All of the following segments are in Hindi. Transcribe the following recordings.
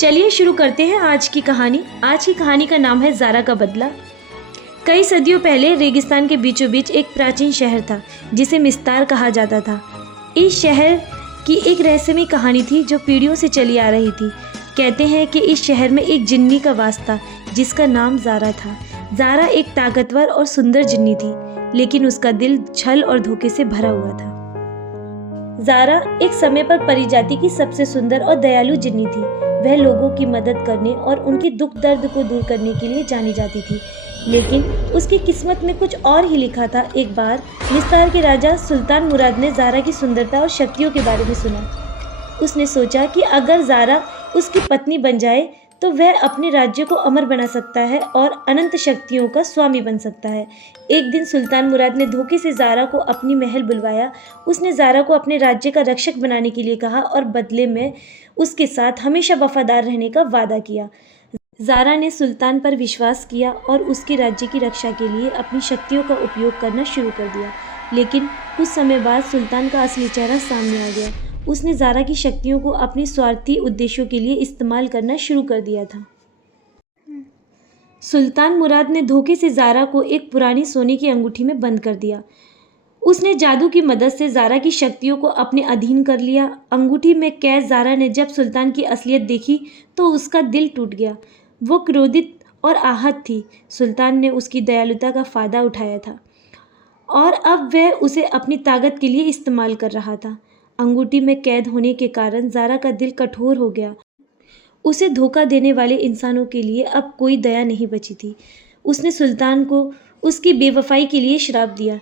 चलिए शुरू करते हैं आज की कहानी। आज की कहानी का नाम है ज़ारा का बदला। कई सदियों पहले रेगिस्तान के बीचों बीच एक प्राचीन शहर था जिसे मिस्तार कहा जाता था। इस शहर की एक रहस्यमयी कहानी थी जो पीढ़ियों से चली आ रही थी। कहते हैं कि इस शहर में एक जिन्नी का वास था जिसका नाम ज़ारा था। ज़ारा एक ताकतवर और सुंदर जिन्नी थी, लेकिन उसका दिल छल और धोखे से भरा हुआ था। ज़ारा एक समय पर परिजाति की सबसे सुंदर और दयालु जिन्नी थी। वह लोगों की मदद करने और उनके दुख दर्द को दूर करने के लिए जानी जाती थी, लेकिन उसकी किस्मत में कुछ और ही लिखा था। एक बार मिस्तार के राजा सुल्तान मुराद ने ज़ारा की सुंदरता और शक्तियों के बारे में सुना। उसने सोचा कि अगर ज़ारा उसकी पत्नी बन जाए तो वह अपने राज्य को अमर बना सकता है और अनंत शक्तियों का स्वामी बन सकता है। एक दिन सुल्तान मुराद ने धोखे से ज़ारा को अपनी महल बुलवाया। उसने ज़ारा को अपने राज्य का रक्षक बनाने के लिए कहा और बदले में उसके साथ हमेशा वफादार रहने का वादा किया। ज़ारा ने सुल्तान पर विश्वास किया और उसके राज्य की रक्षा के लिए अपनी शक्तियों का उपयोग करना शुरू कर दिया। लेकिन कुछ समय बाद सुल्तान का असली चेहरा सामने आ गया। उसने ज़ारा की शक्तियों को अपने स्वार्थी उद्देश्यों के लिए इस्तेमाल करना शुरू कर दिया था। सुल्तान मुराद ने धोखे से ज़ारा को एक पुरानी सोने की अंगूठी में बंद कर दिया। उसने जादू की मदद से ज़ारा की शक्तियों को अपने अधीन कर लिया। अंगूठी में कैद ज़ारा ने जब सुल्तान की असलियत देखी तो उसका दिल टूट गया। वो क्रोधित और आहत थी। सुल्तान ने उसकी दयालुता का फ़ायदा उठाया था और अब वह उसे अपनी ताकत के लिए इस्तेमाल कर रहा था। अंगूठी में कैद होने के कारण ज़ारा का दिल कठोर हो गया। उसे धोखा देने वाले इंसानों के लिए अब कोई दया नहीं बची थी। उसने सुल्तान को उसकी बेवफाई के लिए श्राप दिया।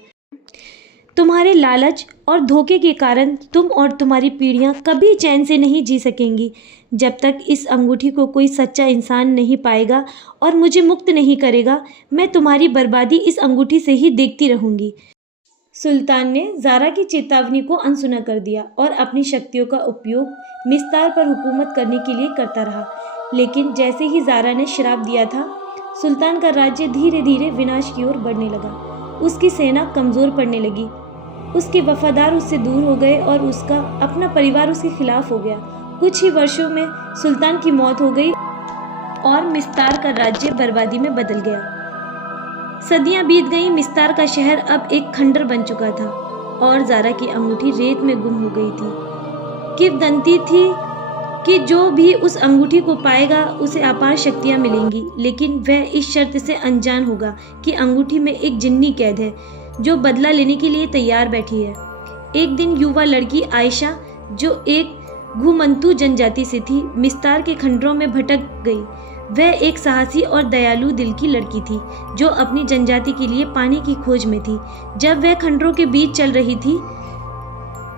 तुम्हारे लालच और धोखे के कारण तुम और तुम्हारी पीढ़ियां कभी चैन से नहीं जी सकेंगी। जब तक इस अंगूठी को कोई सच्चा इंसान नहीं पाएगा और मुझे मुक्त नहीं करेगा, मैं तुम्हारी बर्बादी इस अंगूठी से ही देखती रहूंगी। सुल्तान ने ज़ारा की चेतावनी को अनसुना कर दिया और अपनी शक्तियों का उपयोग मिस्तार पर हुकूमत करने के लिए करता रहा। लेकिन जैसे ही ज़ारा ने श्राप दिया था, सुल्तान का राज्य धीरे धीरे विनाश की ओर बढ़ने लगा। उसकी सेना कमज़ोर पड़ने लगी। उसके वफादार उससे दूर हो गए और उसका अपना परिवार उसके खिलाफ हो गया। कुछ ही वर्षों में सुल्तान की मौत हो गई और मिस्तार का राज्य बर्बादी में बदल गया। सदियां बीत गईं। मिस्तार का शहर अब एक खंडर बन चुका था और ज़ारा की अंगूठी रेत में गुम हो गई थी। किंवदंती थी कि जो भी उस अंगूठी को पाएगा उसे अपार शक्तियां मिलेंगी, लेकिन वह इस शर्त से अनजान होगा कि अंगूठी में एक जिन्नी कैद है जो बदला लेने के लिए तैयार बैठी है। एक दिन युवा लड़की आयशा, जो एक घुमंतू जनजाति से थी, मिस्तार के खंडरों में भटक गई। वह एक साहसी और दयालु दिल की लड़की थी जो अपनी जनजाति के लिए पानी की खोज में थी। जब वह खंडरों के बीच चल रही थी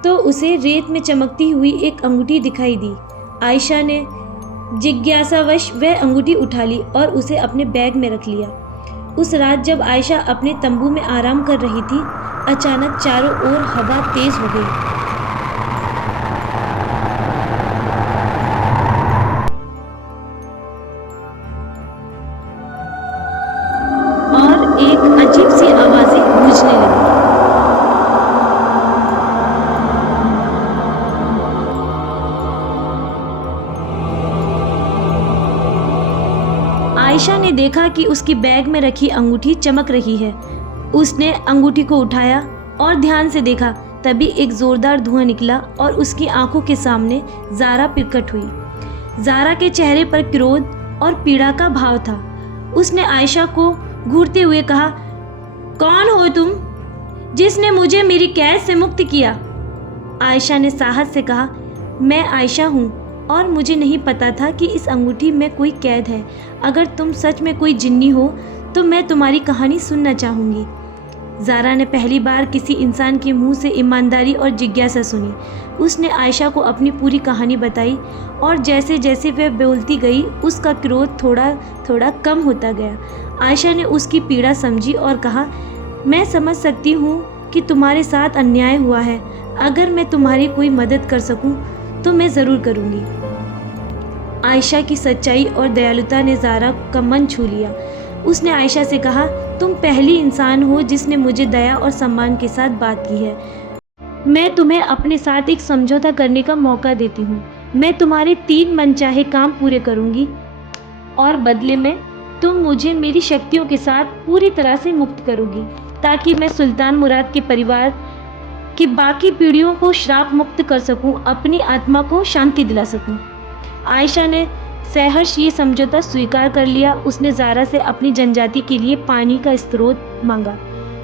तो उसे रेत में चमकती हुई एक अंगूठी दिखाई दी। आयशा ने जिज्ञासावश वह अंगूठी उठा ली और उसे अपने बैग में रख लिया। उस रात जब आयशा अपने तंबू में आराम कर रही थी, अचानक चारों ओर हवा तेज हो गई। एक अजीब सी आवाजें गूंजने लगी। आयशा ने देखा कि उसकी बैग में रखी अंगूठी चमक रही है। उसने अंगूठी को उठाया और ध्यान से देखा। तभी एक जोरदार धुआं निकला और उसकी आंखों के सामने ज़ारा प्रकट हुई। ज़ारा के चेहरे पर क्रोध और पीड़ा का भाव था। उसने आयशा को घूरते हुए कहा, कौन हो तुम जिसने मुझे मेरी कैद से मुक्त किया? आयशा ने साहस से कहा, मैं आयशा हूँ और मुझे नहीं पता था कि इस अंगूठी में कोई कैद है। अगर तुम सच में कोई जिन्नी हो तो मैं तुम्हारी कहानी सुनना चाहूँगी। ज़ारा ने पहली बार किसी इंसान के मुंह से ईमानदारी और जिज्ञासा सुनी। उसने आयशा को अपनी पूरी कहानी बताई और जैसे जैसे वह बोलती गई उसका क्रोध थोड़ा थोड़ा कम होता गया। आयशा ने उसकी पीड़ा समझी और कहा, मैं समझ सकती हूँ कि तुम्हारे साथ अन्याय हुआ है। अगर मैं तुम्हारी कोई मदद कर सकूँ तो मैं ज़रूर करूँगी। आयशा की सच्चाई और दयालुता ने ज़ारा का मन छू लिया। उसने आयशा से कहा, तुम पहली इंसान हो जिसने मुझे दया और सम्मान के साथ बात की है। मैं तुम्हें अपने साथ एक समझौता करने का मौका देती हूँ। मैं तुम्हारे 3 मनचाहे काम पूरे करूंगी और बदले में तुम मुझे मेरी शक्तियों के साथ पूरी तरह से मुक्त करोगी, ताकि मैं सुल्तान मुराद के परिवार की बाकी पीढ़ियों को श्राप मुक्त कर सकूं, अपनी आत्मा को शांति दिला सकूं। आयशा ने सहर्ष ये समझौता स्वीकार कर लिया। उसने ज़ारा से अपनी जनजाति के लिए पानी का स्रोत मांगा,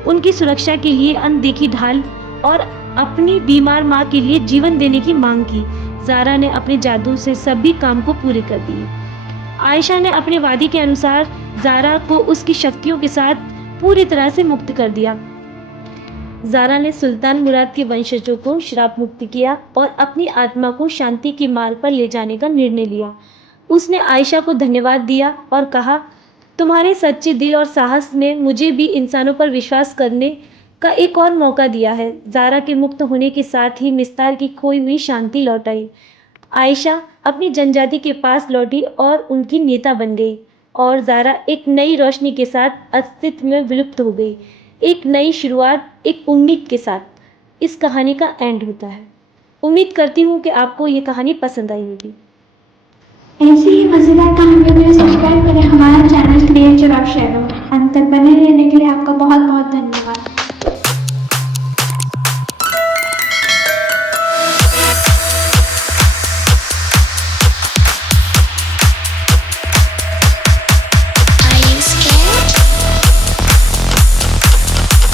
उनकी सुरक्षा के लिए अनदेखी ढाल और अपनी बीमार माँ के लिए जीवन देने की मांग की। ज़ारा ने अपने जादू से सभी काम को पूरे कर दिए। आयशा ने अपने वादे के अनुसार ज़ारा को उसकी शक्तियों के साथ पूरी तरह से मुक्त कर दिया। ज़ारा ने सुल्तान मुराद के वंशजों को श्राप मुक्त किया और अपनी आत्मा को शांति के मार्ग पर ले जाने का निर्णय लिया। उसने आयशा को धन्यवाद दिया और कहा, तुम्हारे सच्चे दिल और साहस ने मुझे भी इंसानों पर विश्वास करने का एक और मौका दिया है। ज़ारा के मुक्त होने के साथ ही मिस्तार की खोई हुई शांति लौट आई। आयशा अपनी जनजाति के पास लौटी और उनकी नेता बन गई, और ज़ारा एक नई रोशनी के साथ अस्तित्व में विलुप्त हो गई। एक नई शुरुआत, एक उम्मीद के साथ इस कहानी का एंड होता है। उम्मीद करती हूँ कि आपको ये कहानी पसंद आई होगी। ऐसी ही मजेदार कहानियों के लिए सब्सक्राइब करें हमारा चैनल क्रिएचर ऑफ शैडो। अंत तक बने रहने के लिए आपका बहुत बहुत धन्यवाद।